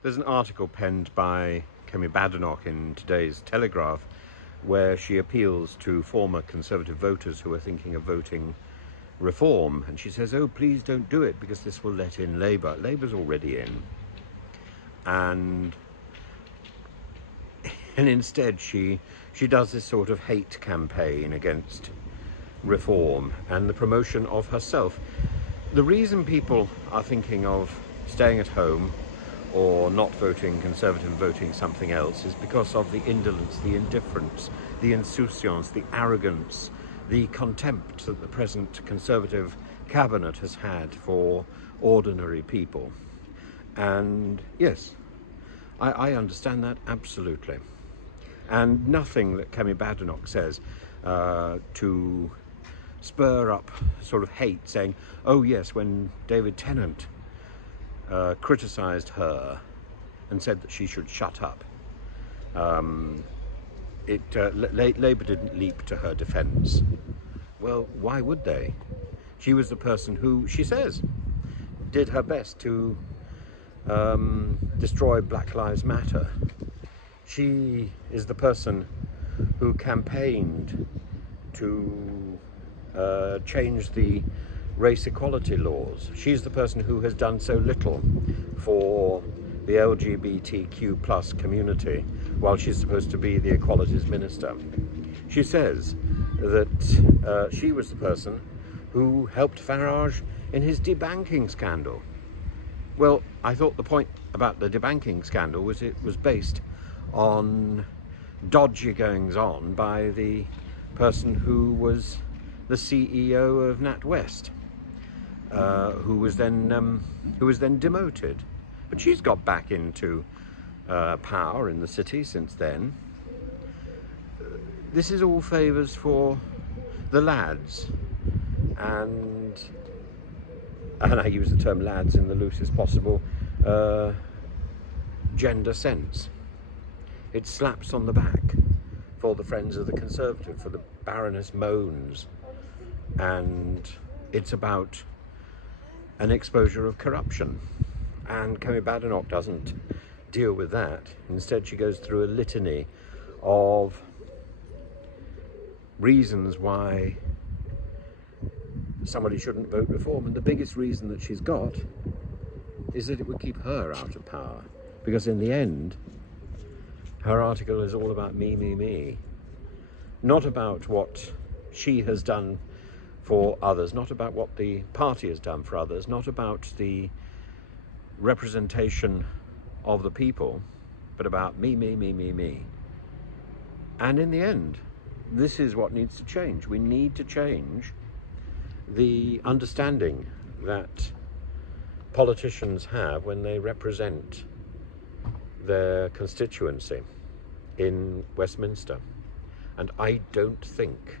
There's an article penned by Kemi badenoch in today's Telegraph where she appeals to former Conservative voters who are thinking of voting reform, and she says, oh, please don't do it because this will let in Labour. Labour's already in. And instead she does this sort of hate campaign against reform and the promotion of herself. The reason people are thinking of staying at home or not voting Conservative and voting something else is because of the indolence, the indifference, the insouciance, the arrogance, the contempt that the present Conservative cabinet has had for ordinary people. And yes, I understand that absolutely. And nothing that Kemi badenoch says to spur up sort of hate, saying, oh yes, when David Tennant criticised her and said that she should shut up, Labour didn't leap to her defence. Well, why would they? She was the person who, she says, did her best to destroy Black Lives Matter. She is the person who campaigned to change the race equality laws. She's the person who has done so little for the LGBTQ plus community while she's supposed to be the equalities minister. She says that she was the person who helped Farage in his debanking scandal. Well, I thought the point about the debanking scandal was it was based on dodgy goings-on by the person who was the CEO of NatWest, who was then demoted. But she's got back into power in the city since then. This is all favours for the lads, and I use the term lads in the loosest possible gender sense. It slaps on the back for the friends of the Conservative, for the Baroness Moans, and it's about an exposure of corruption. And Kemi badenoch doesn't deal with that. Instead, she goes through a litany of reasons why somebody shouldn't vote reform, and the biggest reason that she's got is that it would keep her out of power, because in the end her article is all about me, not about what she has done for others, not about what the party has done for others, not about the representation of the people, but about me. And in the end, this is what needs to change. We need to change the understanding that politicians have when they represent their constituency in Westminster. And I don't think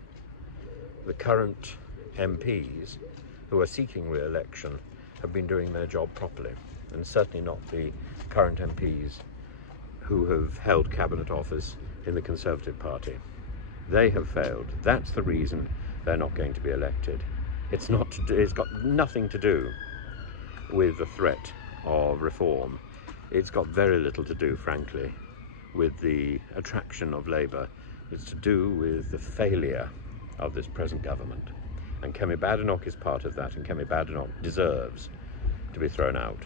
the current MPs who are seeking re-election have been doing their job properly, and certainly not the current MPs who have held cabinet office in the Conservative Party. They have failed. That's the reason they're not going to be elected. It's got nothing to do with the threat of reform. It's got very little to do, frankly, with the attraction of Labour. It's to do with the failure of this present government. And Kemi badenoch is part of that, and Kemi badenoch deserves to be thrown out.